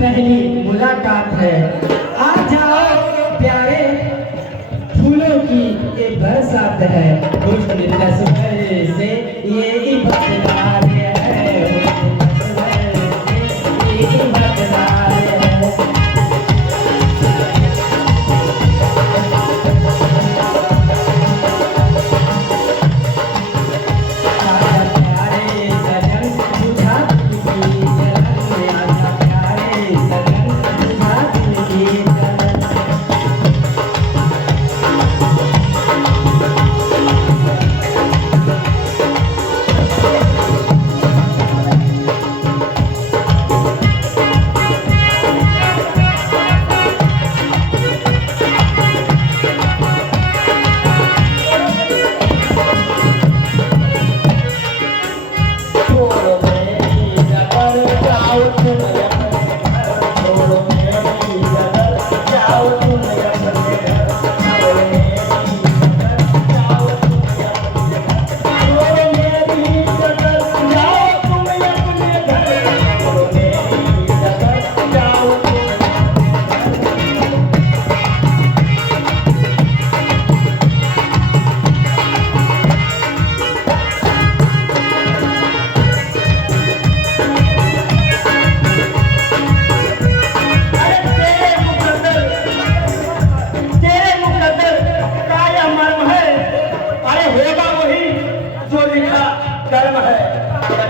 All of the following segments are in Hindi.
पहली मुलाकात है। आ जाओ प्यारे फूलों की ये बरसात है। हुस्न तस्वर से ये बदलाव है, ये बदलाव है। कर्म है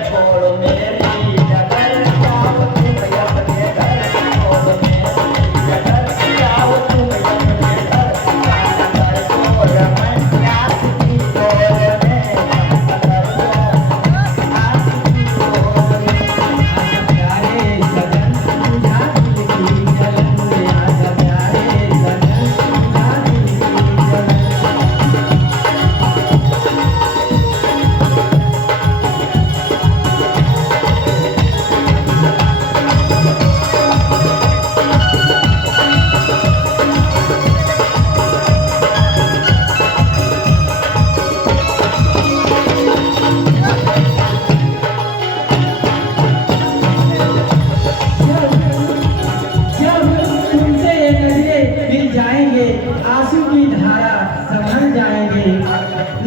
छोड़ो मेरी जगह जाओ तुम अपने घर, छोड़ो मेरी जगह जाओ तुम अपने घर। कर बोल मैं आस की बोल में आस की बोल में प्यारे सजन तुझा दिल की जलन में आजा प्यारे सजन तुझा दिल की जलन। आंसू की धारा संभल जाएंगे,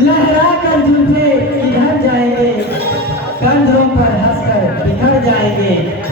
लहरा कर जुल्फे इधर जाएंगे, कंधों पर हंसकर बिखर जाएंगे।